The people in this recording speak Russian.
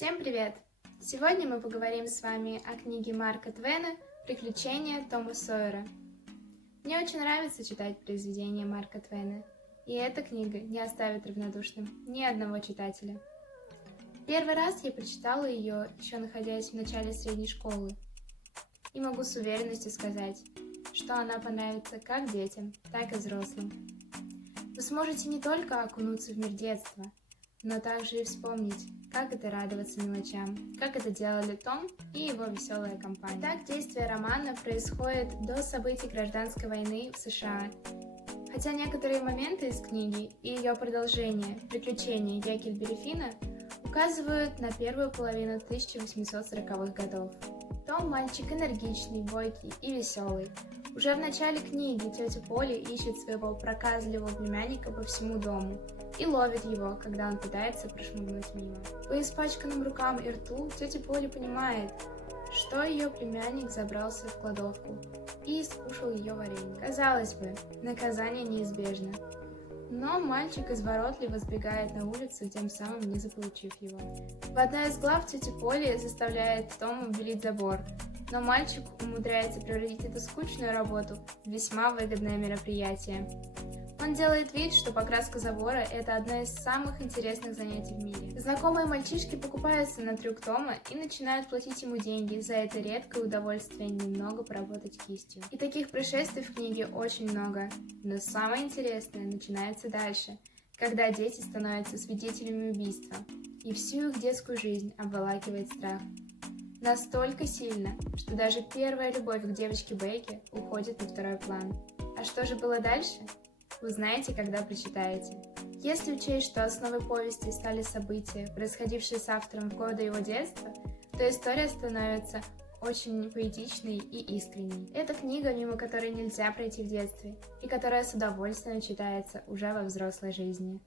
Всем привет! Сегодня мы поговорим с вами о книге Марка Твена «Приключения Тома Сойера». Мне очень нравится читать произведения Марка Твена, и эта книга не оставит равнодушным ни одного читателя. Первый раз я прочитала ее, еще находясь в начале средней школы, и могу с уверенностью сказать, что она понравится как детям, так и взрослым. Вы сможете не только окунуться в мир детства, но также и вспомнить, как это радоваться мелочам, как это делали Том и его веселая компания. Так, действие романа происходит до событий гражданской войны в США. Хотя некоторые моменты из книги и ее продолжение «Приключения Гекльберри Финна» указывают на первую половину 1840-х годов. Том мальчик энергичный, бойкий и веселый. Уже в начале книги тетя Поли ищет своего проказливого племянника по всему дому и ловит его, когда он пытается прошмыгнуть мимо. По испачканным рукам и рту тетя Поли понимает, что ее племянник забрался в кладовку и скушал ее варенье. Казалось бы, наказание неизбежно, но мальчик изворотливо сбегает на улицу, тем самым не заполучив его. В одной из глав тетя Поли заставляет Тома белить забор, но мальчик умудряется превратить эту скучную работу в весьма выгодное мероприятие. Он делает вид, что покраска забора – это одно из самых интересных занятий в мире. Знакомые мальчишки покупаются на трюк Тома и начинают платить ему деньги за это редкое удовольствие немного поработать кистью. И таких происшествий в книге очень много. Но самое интересное начинается дальше, когда дети становятся свидетелями убийства, и всю их детскую жизнь обволакивает страх. Настолько сильно, что даже первая любовь к девочке Бейке уходит на второй план. А что же было дальше? Узнаете, когда прочитаете. Если учесть, что основой повести стали события, происходившие с автором в годы его детства, то история становится очень поэтичной и искренней. Это книга, мимо которой нельзя пройти в детстве, и которая с удовольствием читается уже во взрослой жизни.